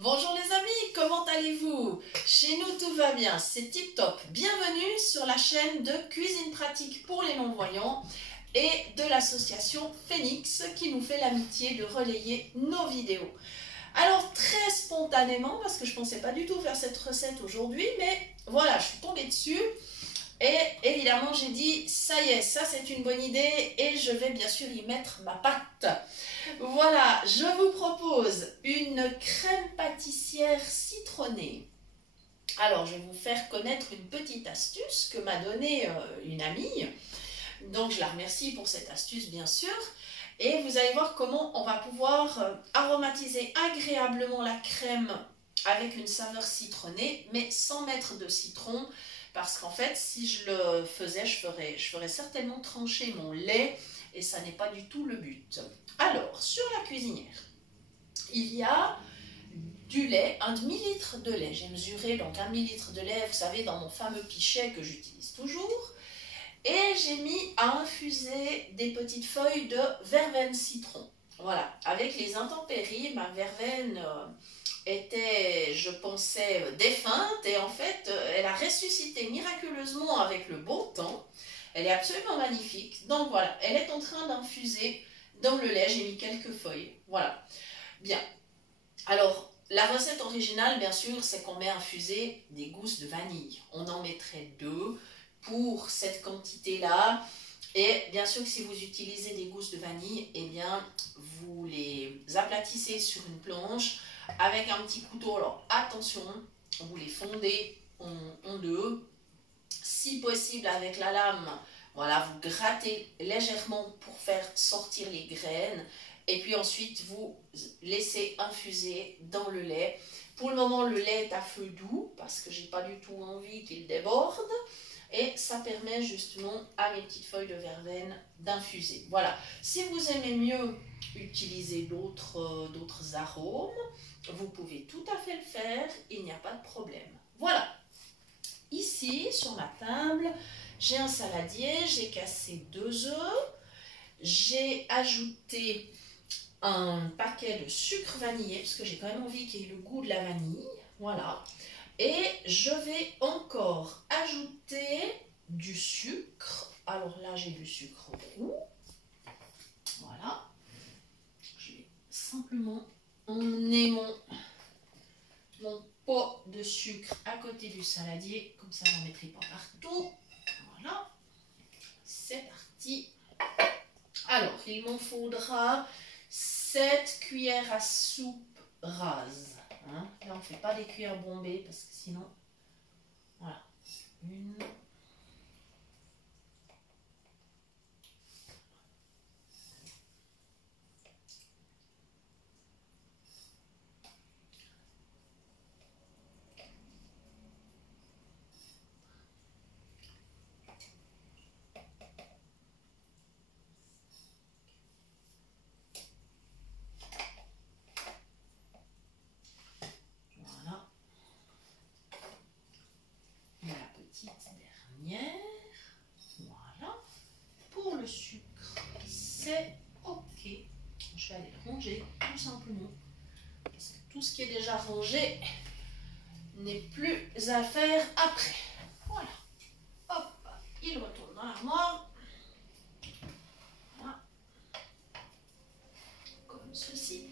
Bonjour les amis, comment allez-vous? Chez nous tout va bien, c'est tip top. Bienvenue sur la chaîne de cuisine pratique pour les non-voyants et de l'association Phoenix qui nous fait l'amitié de relayer nos vidéos. Alors très spontanément, parce que je ne pensais pas du tout faire cette recette aujourd'hui, mais voilà, je suis tombée dessus. Et évidemment, j'ai dit, ça y est, ça c'est une bonne idée et je vais bien sûr y mettre ma patte. Voilà, je vous propose une crème pâtissière citronnée. Alors, je vais vous faire connaître une petite astuce que m'a donnée une amie. Donc, je la remercie pour cette astuce, bien sûr. Et vous allez voir comment on va pouvoir aromatiser agréablement la crème avec une saveur citronnée, mais sans mettre de citron. Parce qu'en fait, si je le faisais, je ferais certainement trancher mon lait et ça n'est pas du tout le but. Alors, sur la cuisinière, il y a du lait, un demi-litre de lait. J'ai mesuré donc un demi-litre de lait, vous savez, dans mon fameux pichet que j'utilise toujours. Et j'ai mis à infuser des petites feuilles de verveine citron. Voilà, avec les intempéries, ma verveine était, je pensais, défunte et en fait, elle a ressuscité miraculeusement avec le beau temps. Elle est absolument magnifique. Donc voilà, elle est en train d'infuser dans le lait. J'ai mis quelques feuilles. Voilà. Bien. Alors, la recette originale, bien sûr, c'est qu'on met infuser des gousses de vanille. On en mettrait 2 pour cette quantité-là. Et bien sûr que si vous utilisez des gousses de vanille, eh bien, vous les aplatissez sur une planche avec un petit couteau. Alors, attention, vous les fondez en deux. Si possible, avec la lame, voilà, vous grattez légèrement pour faire sortir les graines. Et puis ensuite, vous laissez infuser dans le lait. Pour le moment, le lait est à feu doux parce que j'ai pas du tout envie qu'il déborde. Et ça permet justement à mes petites feuilles de verveine d'infuser. Voilà. Si vous aimez mieux utiliser d'autres arômes, vous pouvez tout à fait le faire. Il n'y a pas de problème. Voilà. Ici, sur ma table, j'ai un saladier, j'ai cassé 2 œufs, j'ai ajouté un paquet de sucre vanillé, parce que j'ai quand même envie qu'il y ait le goût de la vanille, voilà. Et je vais encore ajouter du sucre, alors là j'ai du sucre roux, voilà. Je vais simplement emmener mon pot de sucre à côté du saladier, comme ça j'en mettrai pas partout. Voilà, c'est parti. Alors, il m'en faudra 7 cuillères à soupe rases. Hein. Là, on ne fait pas des cuillères bombées parce que sinon, voilà, une. Dernière. Voilà. Pour le sucre, c'est OK. Je vais aller le ranger tout simplement. Parce que tout ce qui est déjà rangé n'est plus à faire après. Voilà. Hop, il retourne dans l'armoire. Voilà. Comme ceci.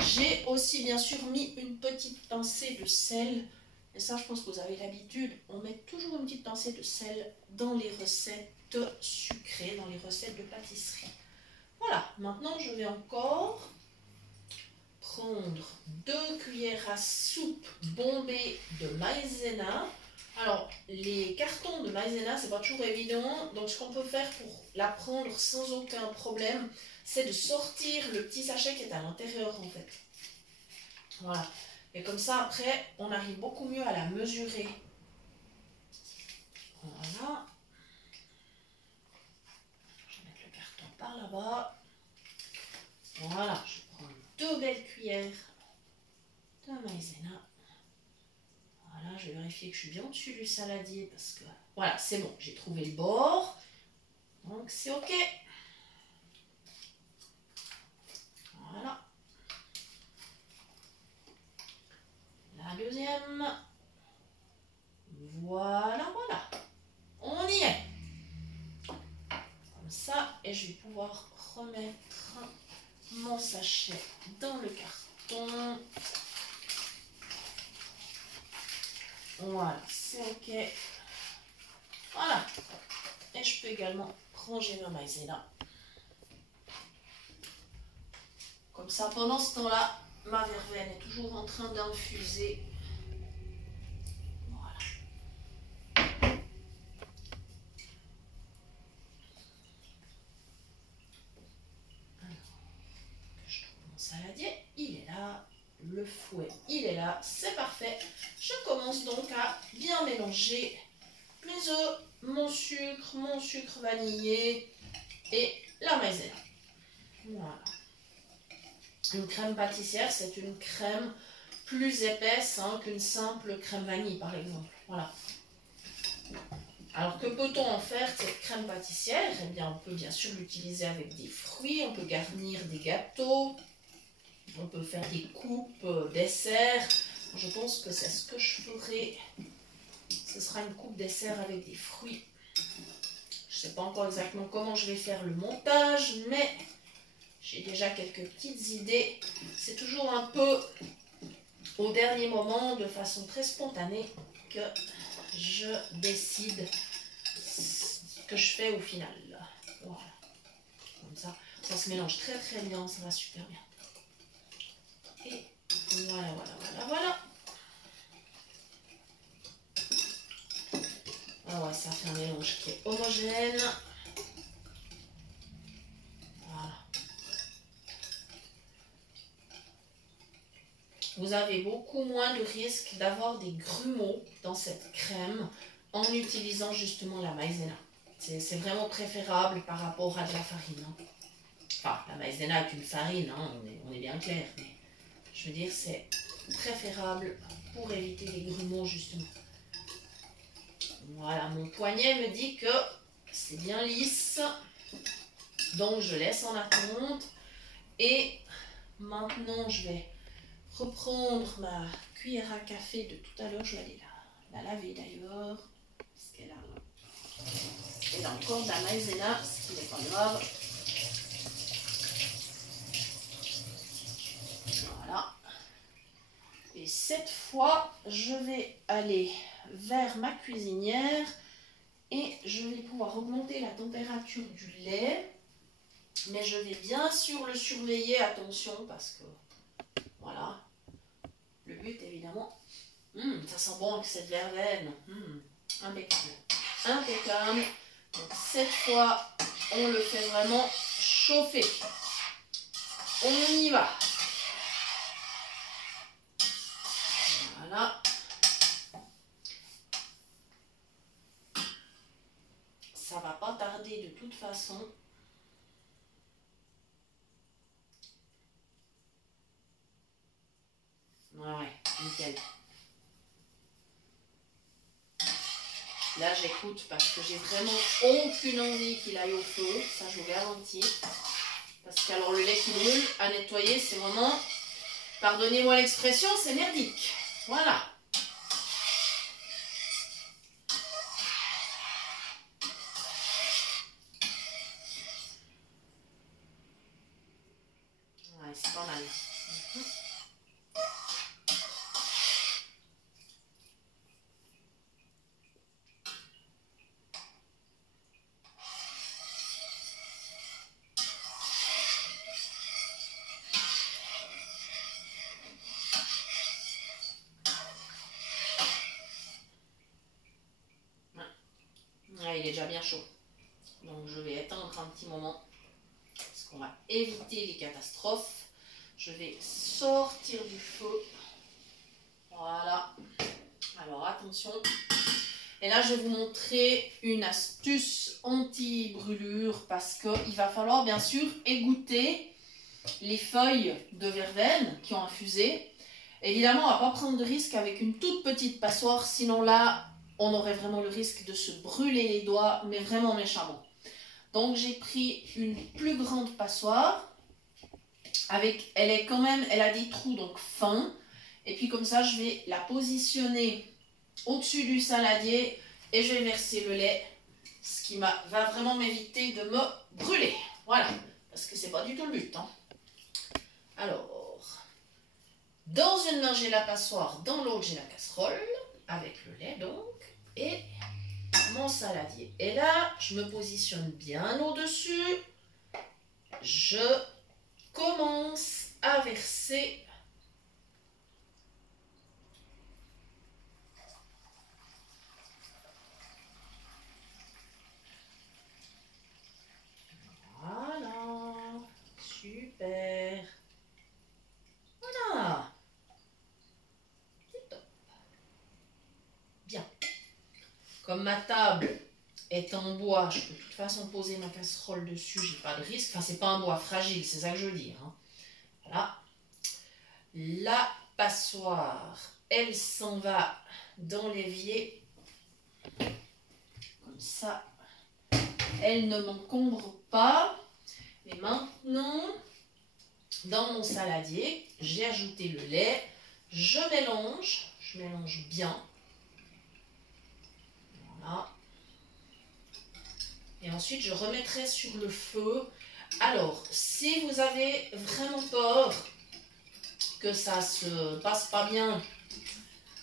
J'ai aussi bien sûr mis une petite pincée de sel. Et ça, je pense que vous avez l'habitude, on met toujours une petite pincée de sel dans les recettes sucrées, dans les recettes de pâtisserie. Voilà, maintenant je vais encore prendre 2 cuillères à soupe bombées de maïzena. Alors, les cartons de maïzena, c'est pas toujours évident, donc ce qu'on peut faire pour la prendre sans aucun problème, c'est de sortir le petit sachet qui est à l'intérieur en fait. Voilà. Et comme ça, après, on arrive beaucoup mieux à la mesurer. Voilà. Je vais mettre le carton par là-bas. Voilà. Je prends 2 belles cuillères de maïzena. Voilà. Je vais vérifier que je suis bien au-dessus du saladier parce que... Voilà, c'est bon. J'ai trouvé le bord. Donc, c'est OK. Voilà. deuxième. Voilà, voilà. On y est. Comme ça, et je vais pouvoir remettre mon sachet dans le carton. Voilà, c'est ok. Voilà. Et je peux également ranger ma maïzena. Comme ça, pendant ce temps-là, ma verveine est toujours en train d'infuser. Voilà. Alors, je trouve mon saladier, il est là. Le fouet, il est là. C'est parfait. Je commence donc à bien mélanger mes œufs, mon sucre vanillé et la maïzena. Voilà. Une crème pâtissière, c'est une crème plus épaisse qu'une simple crème vanille, par exemple. Voilà. Alors, que peut-on en faire de cette crème pâtissière? Eh bien, on peut bien sûr l'utiliser avec des fruits, on peut garnir des gâteaux, on peut faire des coupes dessert. Je pense que c'est ce que je ferai. Ce sera une coupe dessert avec des fruits. Je ne sais pas encore exactement comment je vais faire le montage, mais j'ai déjà quelques petites idées. C'est toujours un peu au dernier moment, de façon très spontanée, que je décide ce que je fais au final. Voilà. Comme ça, ça se mélange très très bien, ça va super bien. Et voilà, voilà, voilà, voilà. Ah ouais, ça fait un mélange qui est homogène. Voilà. Vous avez beaucoup moins de risque d'avoir des grumeaux dans cette crème en utilisant justement la maïzena. C'est vraiment préférable par rapport à de la farine. Enfin, la maïzena est une farine, on est bien clair. Mais je veux dire, c'est préférable pour éviter les grumeaux justement. Voilà, mon poignet me dit que c'est bien lisse. Donc je laisse en attente. Et maintenant, je vais reprendre ma cuillère à café de tout à l'heure. Je vais aller la laver d'ailleurs. Parce qu'elle a encore de la maïzena, ce qui n'est pas grave. Voilà. Et cette fois, je vais aller vers ma cuisinière et je vais pouvoir augmenter la température du lait. Mais je vais bien sûr le surveiller, attention, parce que voilà. Le but, évidemment, ça sent bon avec cette verveine. Impeccable. Impeccable. Donc cette fois, on le fait vraiment chauffer. On y va. Voilà. Ça va pas tarder de toute façon. Ouais, nickel. Là, j'écoute parce que j'ai vraiment aucune envie qu'il aille au feu. Ça, je vous garantis. Parce que alors, le lait qui brûle à nettoyer, c'est vraiment, pardonnez-moi l'expression, c'est merdique. Voilà. Ouais, c'est pas mal. Ouais, il est déjà bien chaud. Donc je vais éteindre un petit moment. Parce qu'on va éviter les catastrophes. Je vais sortir du feu. Voilà. Alors attention. Et là, je vais vous montrer une astuce anti-brûlure parce qu'il va falloir bien sûr égoutter les feuilles de verveine qui ont infusé. Évidemment, on ne va pas prendre de risque avec une toute petite passoire, sinon là, on aurait vraiment le risque de se brûler les doigts, mais vraiment méchamment. Donc j'ai pris une plus grande passoire. Elle a des trous donc fins. Et puis comme ça, je vais la positionner au-dessus du saladier et je vais verser le lait, ce qui va vraiment m'éviter de me brûler. Voilà, parce que c'est pas du tout le but. Hein. Alors, dans une main, j'ai la passoire, dans l'autre, j'ai la casserole, avec le lait donc, et mon saladier. Et là, je me positionne bien au-dessus. Je commence à verser voilà, super. Voilà. C'est top. Bien. Comme ma table est en bois, je peux de toute façon poser ma casserole dessus, j'ai pas de risque. Enfin, c'est pas un bois fragile, c'est ça que je veux dire. Hein. Voilà. La passoire, elle s'en va dans l'évier. Comme ça, elle ne m'encombre pas. Et maintenant, dans mon saladier, j'ai ajouté le lait. Je mélange bien. Voilà. Et ensuite, je remettrai sur le feu. Alors, si vous avez vraiment peur que ça se passe pas bien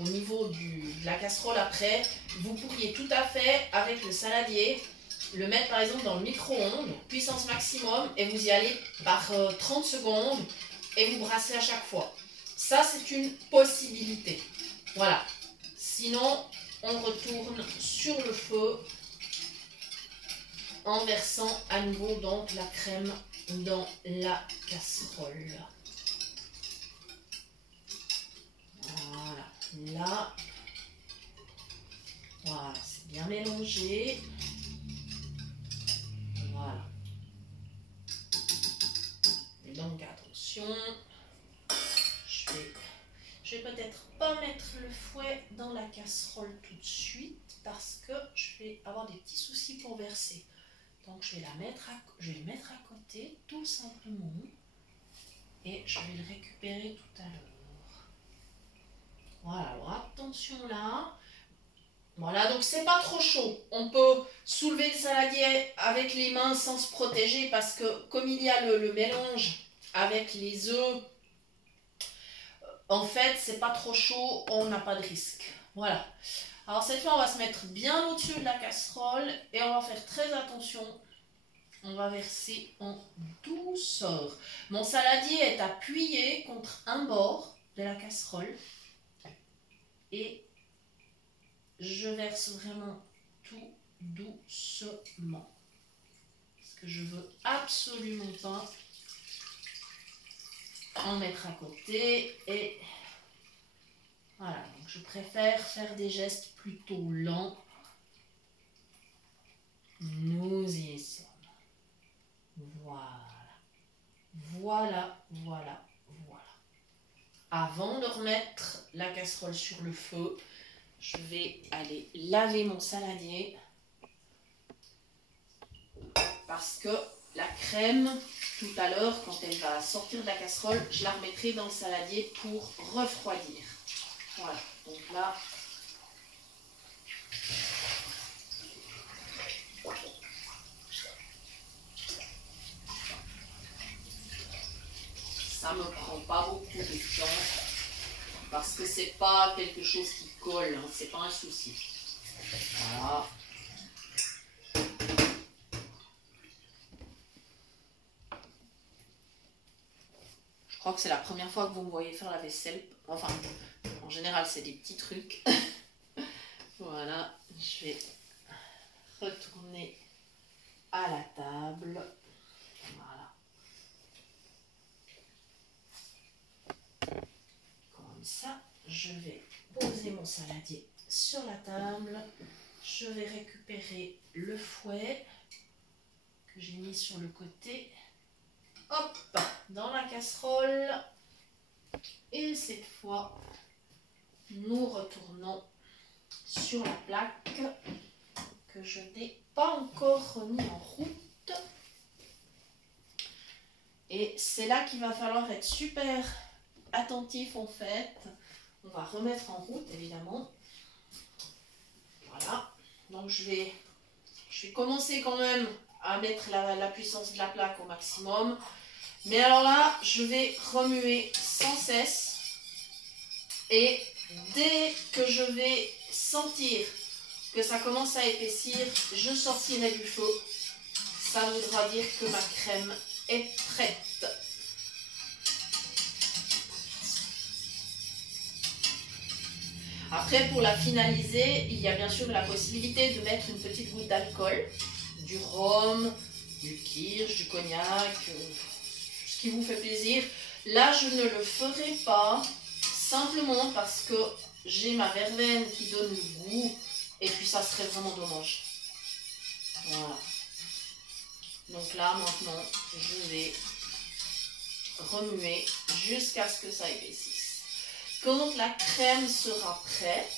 au niveau de la casserole après, vous pourriez tout à fait, avec le saladier, le mettre par exemple dans le micro-ondes, puissance maximum, et vous y allez par 30 secondes et vous brassez à chaque fois. Ça, c'est une possibilité. Voilà. Sinon, on retourne sur le feu en versant à nouveau donc la crème dans la casserole. Voilà. Là, voilà, c'est bien mélangé. Voilà. Et donc attention, je vais peut-être pas mettre le fouet dans la casserole tout de suite parce que je vais avoir des petits soucis pour verser. Donc je vais le mettre à côté tout simplement et je vais le récupérer tout à l'heure. Voilà, alors attention là. Voilà, donc c'est pas trop chaud. On peut soulever le saladier avec les mains sans se protéger parce que comme il y a le mélange avec les œufs, en fait, c'est pas trop chaud, on n'a pas de risque. Voilà. Alors cette fois, on va se mettre bien au-dessus de la casserole et on va faire très attention. On va verser en douceur. Mon saladier est appuyé contre un bord de la casserole et je verse vraiment tout doucement. Parce que je veux absolument pas en mettre à côté. Et voilà, donc je préfère faire des gestes plutôt lents. Nous y sommes. Voilà. Voilà, voilà, voilà. Avant de remettre la casserole sur le feu, je vais aller laver mon saladier parce que la crème, tout à l'heure, quand elle va sortir de la casserole, je la remettrai dans le saladier pour refroidir. Voilà, donc là, ça me prend pas beaucoup de temps parce que c'est pas quelque chose qui colle, hein, c'est pas un souci. Voilà. Je crois que c'est la première fois que vous me voyez faire la vaisselle. Enfin, en général, c'est des petits trucs. Voilà, je vais retourner à la table. Voilà. Comme ça, je vais poser mon saladier sur la table. Je vais récupérer le fouet que j'ai mis sur le côté. Hop, dans la casserole. Et cette fois, nous retournons sur la plaque que je n'ai pas encore remis en route. Et c'est là qu'il va falloir être super attentif en fait. remettre en route, évidemment. Voilà. Donc je vais commencer quand même à mettre la puissance de la plaque au maximum. Mais alors là, je vais remuer sans cesse. Et dès que je vais sentir que ça commence à épaissir, je sortirai du feu. Ça voudra dire que ma crème est prête. Après, pour la finaliser, il y a bien sûr la possibilité de mettre une petite goutte d'alcool, du rhum, du kirsch, du cognac, ce qui vous fait plaisir. Là, je ne le ferai pas, simplement parce que j'ai ma verveine qui donne le goût, et puis ça serait vraiment dommage. Voilà. Donc là, maintenant, je vais remuer jusqu'à ce que ça épaississe. Quand la crème sera prête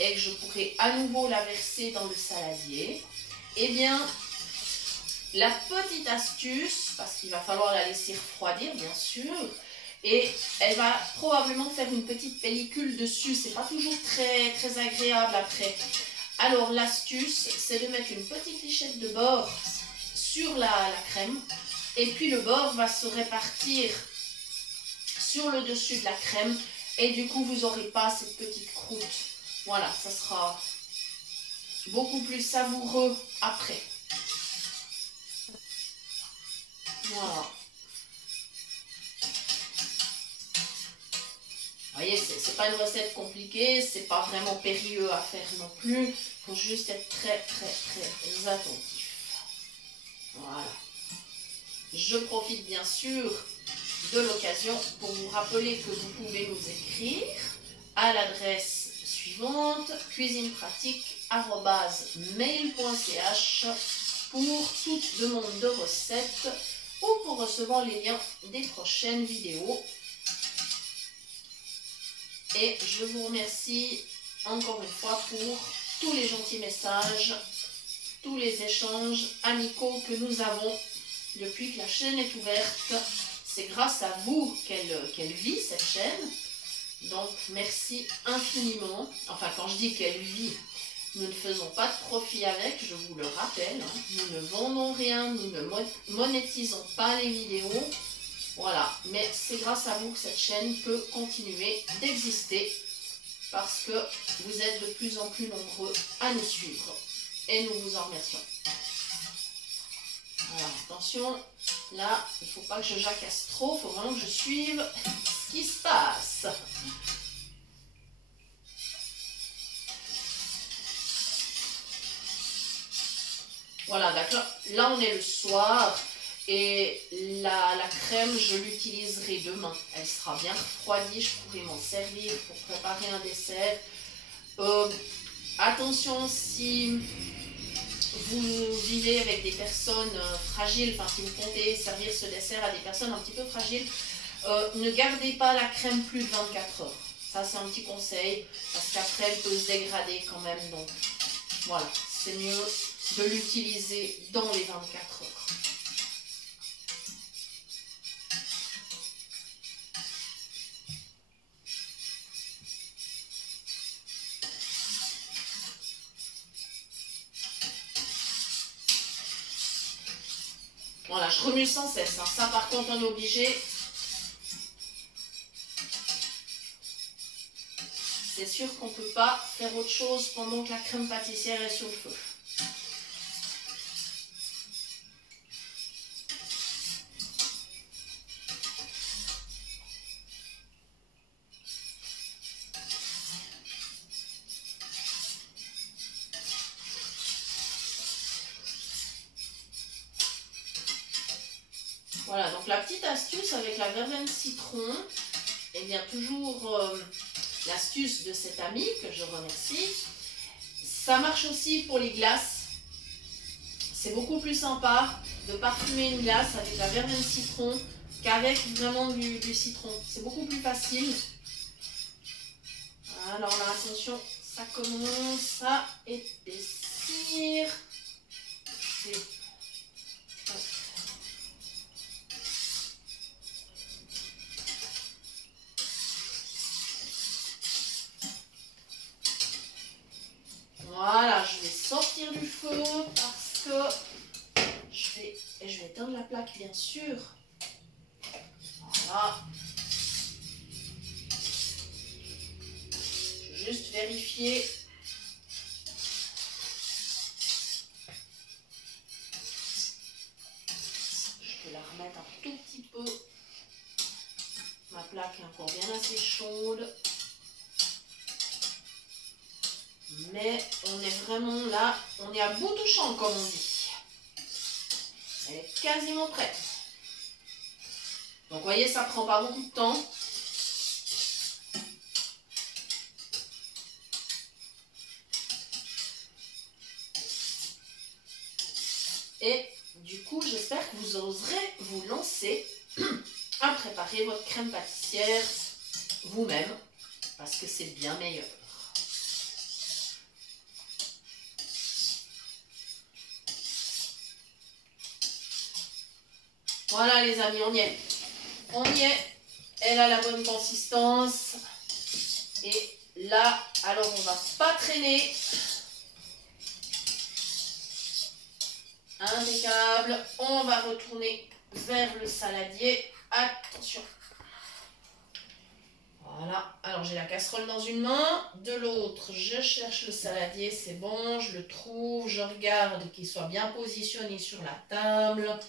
et que je pourrai à nouveau la verser dans le saladier, eh bien, la petite astuce, parce qu'il va falloir la laisser refroidir, bien sûr, et elle va probablement faire une petite pellicule dessus. C'est pas toujours très, très agréable après. Alors, l'astuce, c'est de mettre une petite lichette de beurre sur la crème, et puis le beurre va se répartir sur le dessus de la crème, et du coup, vous n'aurez pas cette petite croûte. Voilà, ça sera beaucoup plus savoureux après. Voilà. Vous voyez, c'est pas une recette compliquée, c'est pas vraiment périlleux à faire non plus. Il faut juste être très, très, très attentif. Voilà. Je profite bien sûr de l'occasion pour vous rappeler que vous pouvez nous écrire à l'adresse suivante, cuisinepratique@mail.ch, pour toute demande de recettes ou pour recevoir les liens des prochaines vidéos. Et je vous remercie encore une fois pour tous les gentils messages, tous les échanges amicaux que nous avons depuis que la chaîne est ouverte. C'est grâce à vous qu'elle vit, cette chaîne. Donc, merci infiniment. Enfin, quand je dis qu'elle vit, nous ne faisons pas de profit avec, je vous le rappelle. Hein. Nous ne vendons rien, nous ne monétisons pas les vidéos. Voilà. Mais c'est grâce à vous que cette chaîne peut continuer d'exister, parce que vous êtes de plus en plus nombreux à nous suivre. Et nous vous en remercions. Alors, attention, là, il ne faut pas que je jacasse trop, il faut vraiment que je suive ce qui se passe. Voilà, d'accord. Là, on est le soir et la crème, je l'utiliserai demain. Elle sera bien refroidie, je pourrai m'en servir pour préparer un dessert. Attention, si vous vivez avec des personnes fragiles, enfin si vous comptez servir ce dessert à des personnes un petit peu fragiles, ne gardez pas la crème plus de 24 heures. Ça, c'est un petit conseil, parce qu'après, elle peut se dégrader quand même. Donc, voilà, c'est mieux de l'utiliser dans les 24 heures. Voilà, je remue sans cesse. Hein. Ça, par contre, on est obligé. C'est sûr qu'on ne peut pas faire autre chose pendant que la crème pâtissière est sur le feu. Voilà, donc la petite astuce avec la verveine citron, et bien toujours l'astuce de cet ami que je remercie, ça marche aussi pour les glaces. C'est beaucoup plus sympa de parfumer une glace avec la verveine citron qu'avec vraiment du citron. C'est beaucoup plus facile. Alors là, attention, ça commence à épaissir. sortir du feu parce que je vais éteindre la plaque bien sûr. Voilà. Je vais juste vérifier. Je peux la remettre un tout petit peu. Ma plaque est encore bien assez chaude. Mais on est vraiment là, on est à bout touchant comme on dit. Elle est quasiment prête. Donc vous voyez, ça prend pas beaucoup de temps. Et du coup, j'espère que vous oserez vous lancer à préparer votre crème pâtissière vous-même, parce que c'est bien meilleur. Voilà les amis, on y est. On y est. Elle a la bonne consistance. Et là, alors on va pas traîner. Impeccable. On va retourner vers le saladier. Attention. Voilà. Alors j'ai la casserole dans une main. De l'autre, je cherche le saladier. C'est bon, je le trouve. Je regarde qu'il soit bien positionné sur la table.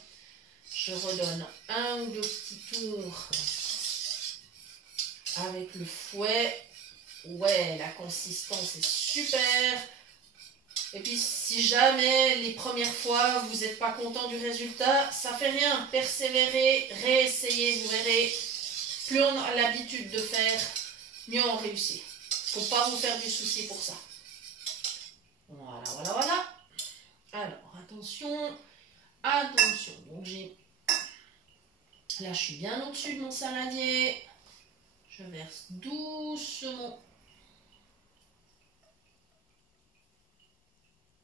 Je redonne un ou deux petits tours avec le fouet. Ouais, la consistance est super. Et puis, si jamais les premières fois, vous n'êtes pas content du résultat, ça fait rien. Persévérez, réessayez, vous verrez. Plus on a l'habitude de faire, mieux on réussit. Il ne faut pas vous faire du souci pour ça. Voilà, voilà, voilà. Alors, attention. Attention. Donc, là, je suis bien au-dessus de mon saladier. Je verse doucement.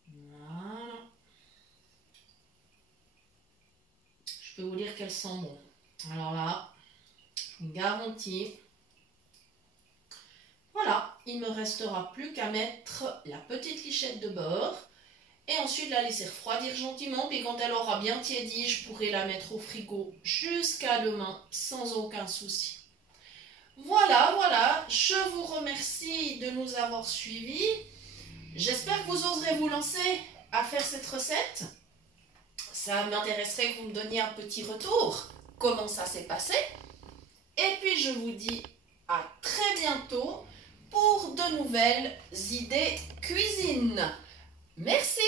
Voilà. Je peux vous dire qu'elle sent bon. Alors là, je vous garantis. Voilà, il ne me restera plus qu'à mettre la petite lichette de beurre. Et ensuite la laisser refroidir gentiment. Puis quand elle aura bien tiédi, je pourrai la mettre au frigo jusqu'à demain sans aucun souci. Voilà, voilà. Je vous remercie de nous avoir suivis. J'espère que vous oserez vous lancer à faire cette recette. Ça m'intéresserait que vous me donniez un petit retour. Comment ça s'est passé? Et puis je vous dis à très bientôt pour de nouvelles idées cuisine. Merci!